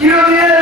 You.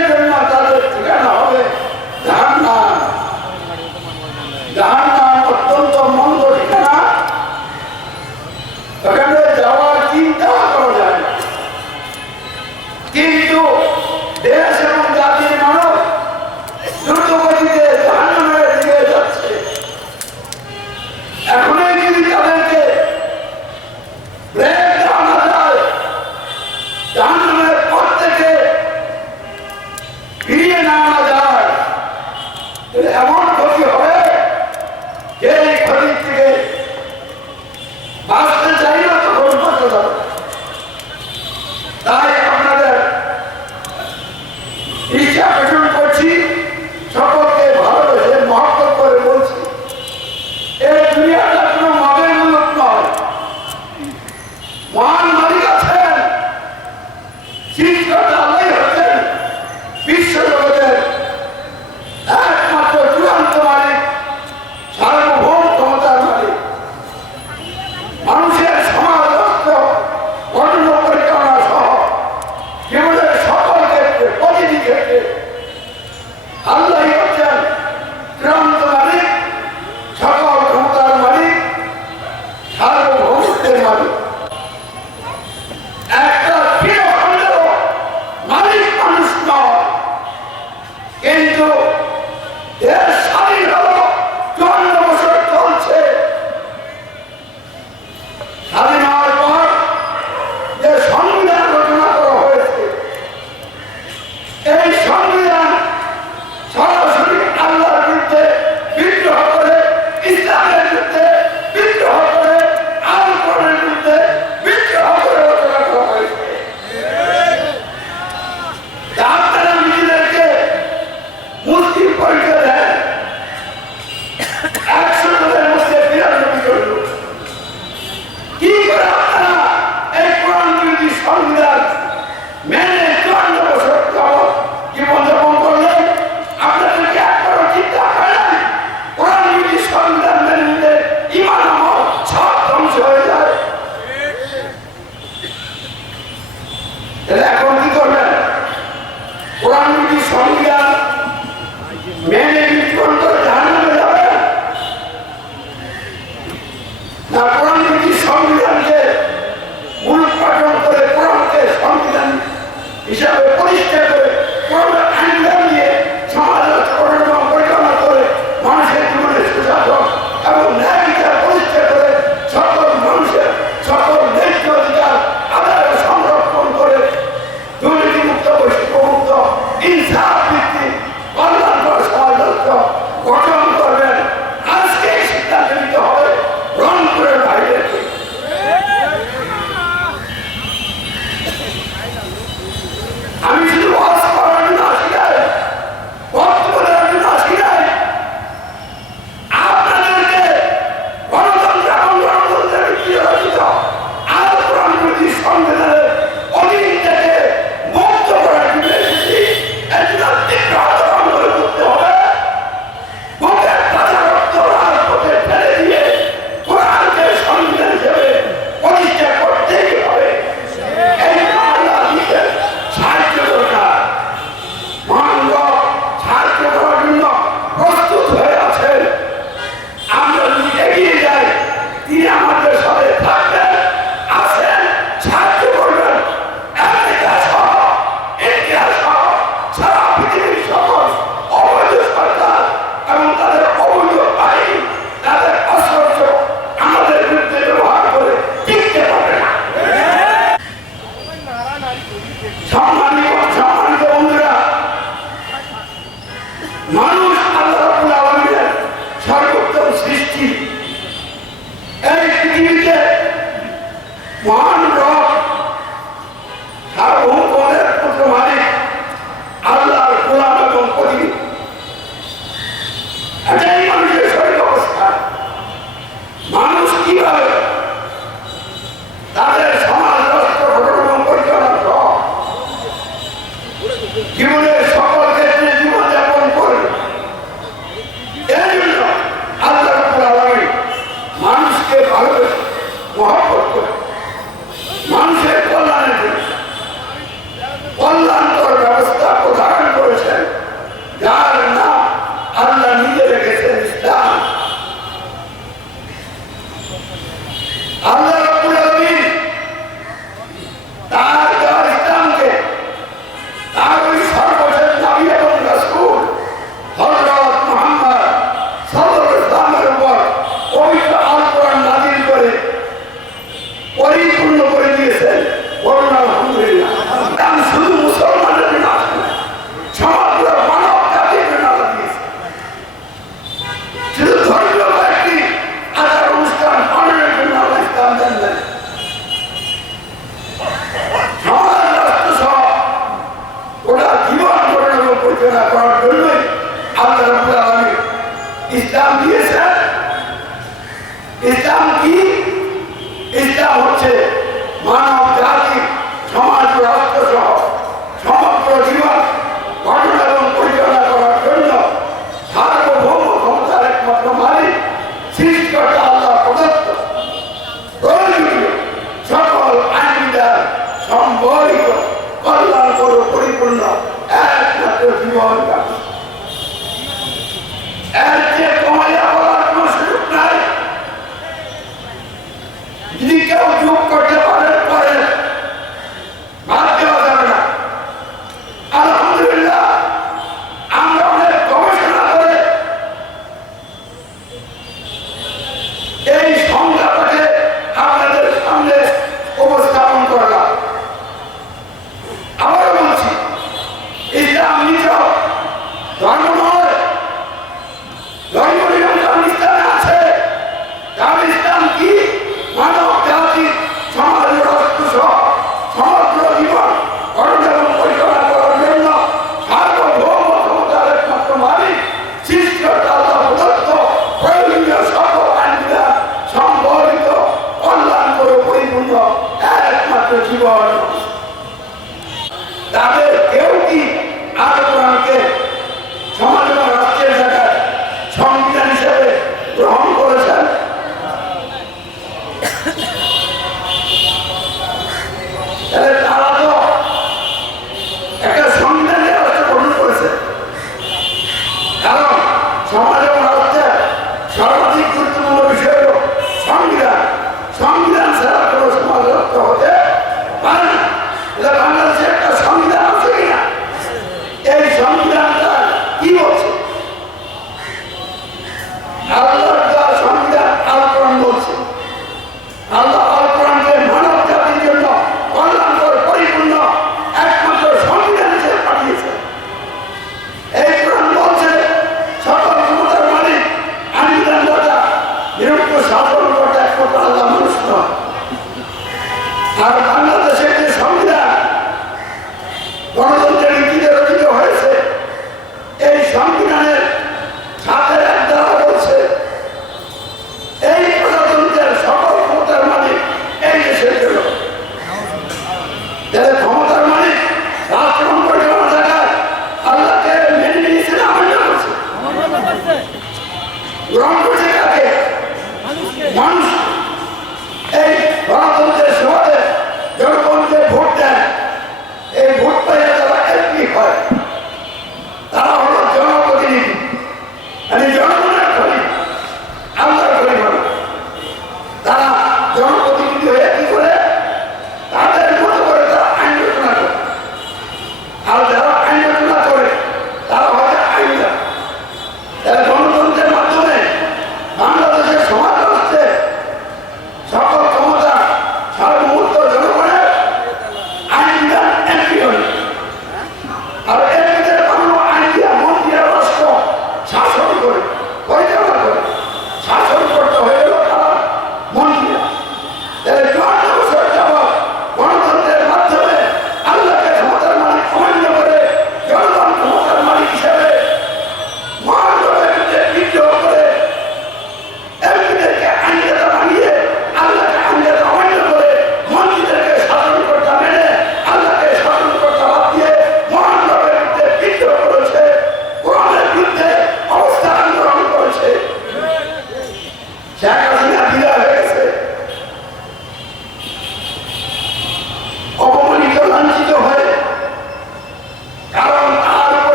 ছাড়া তাদের সমাজ রাষ্ট্র ঘটনা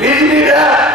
Isn't that?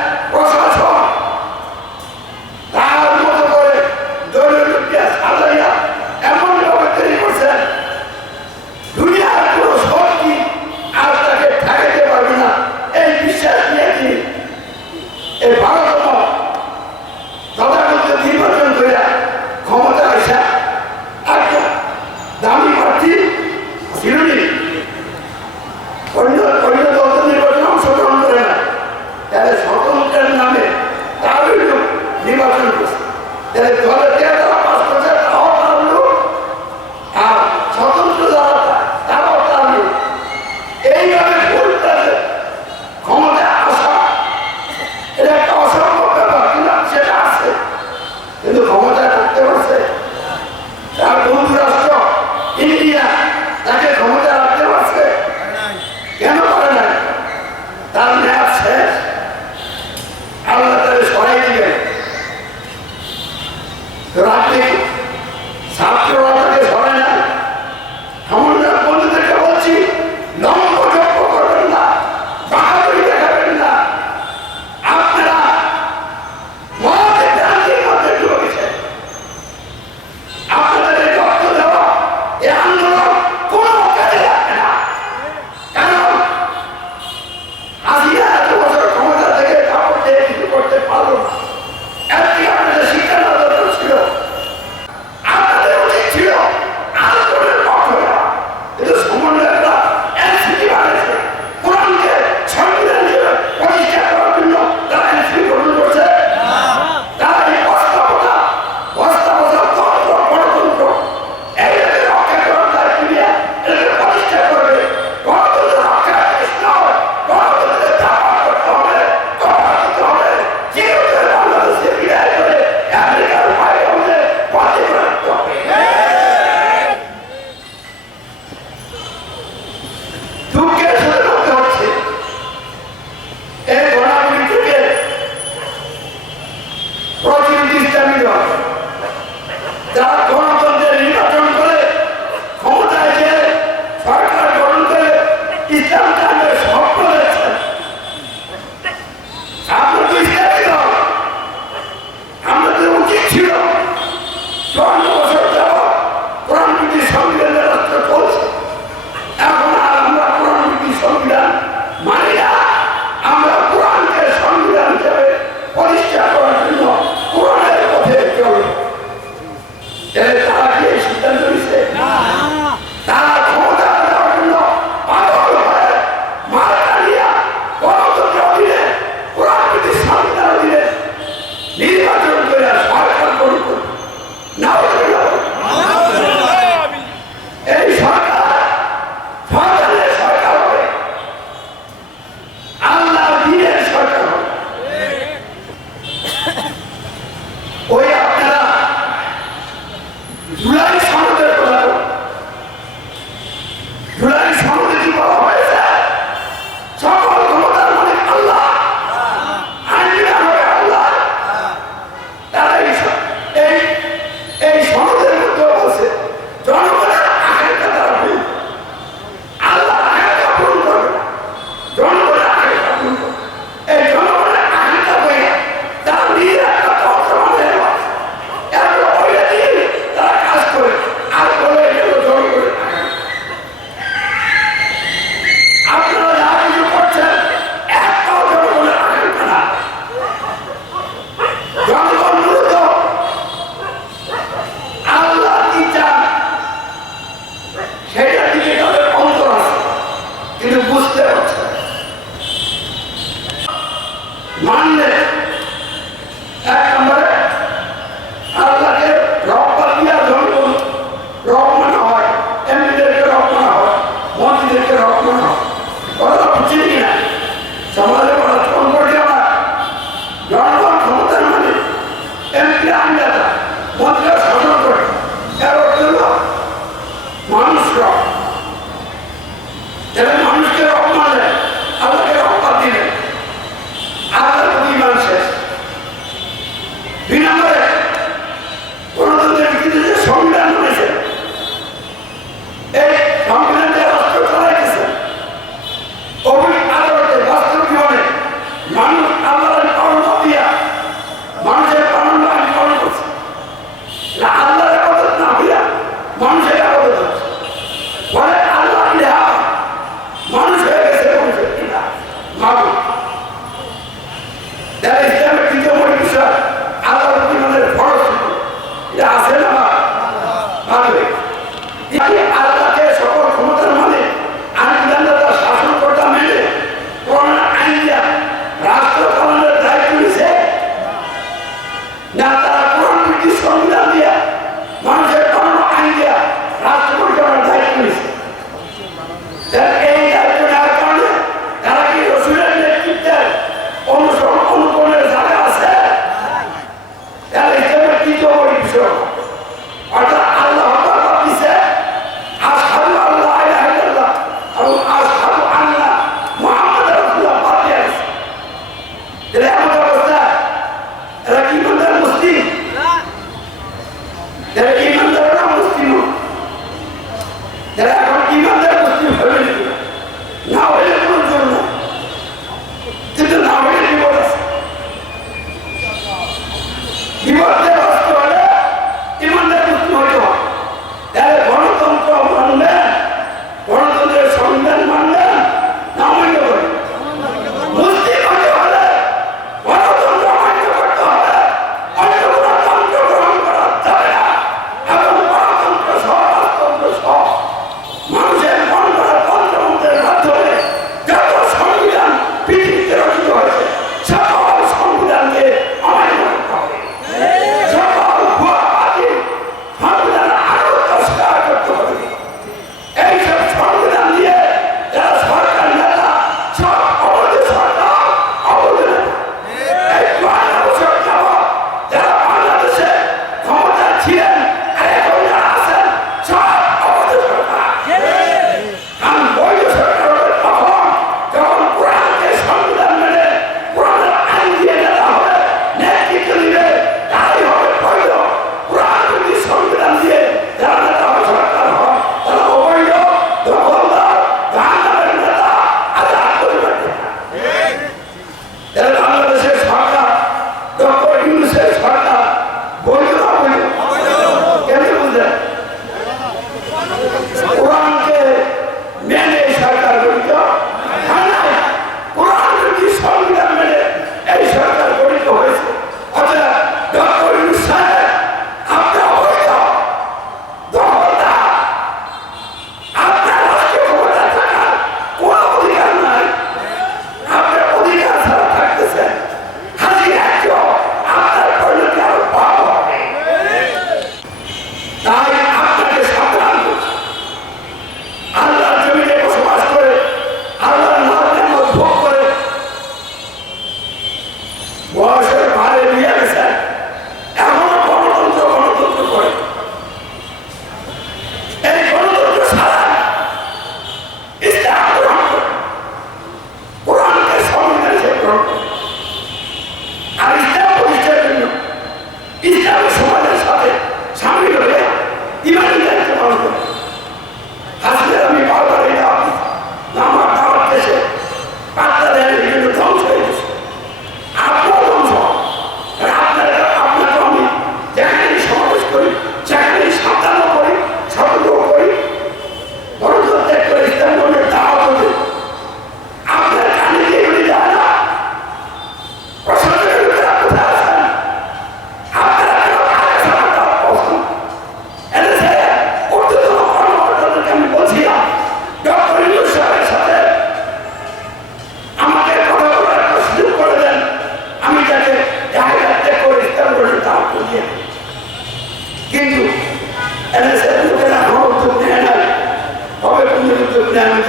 that.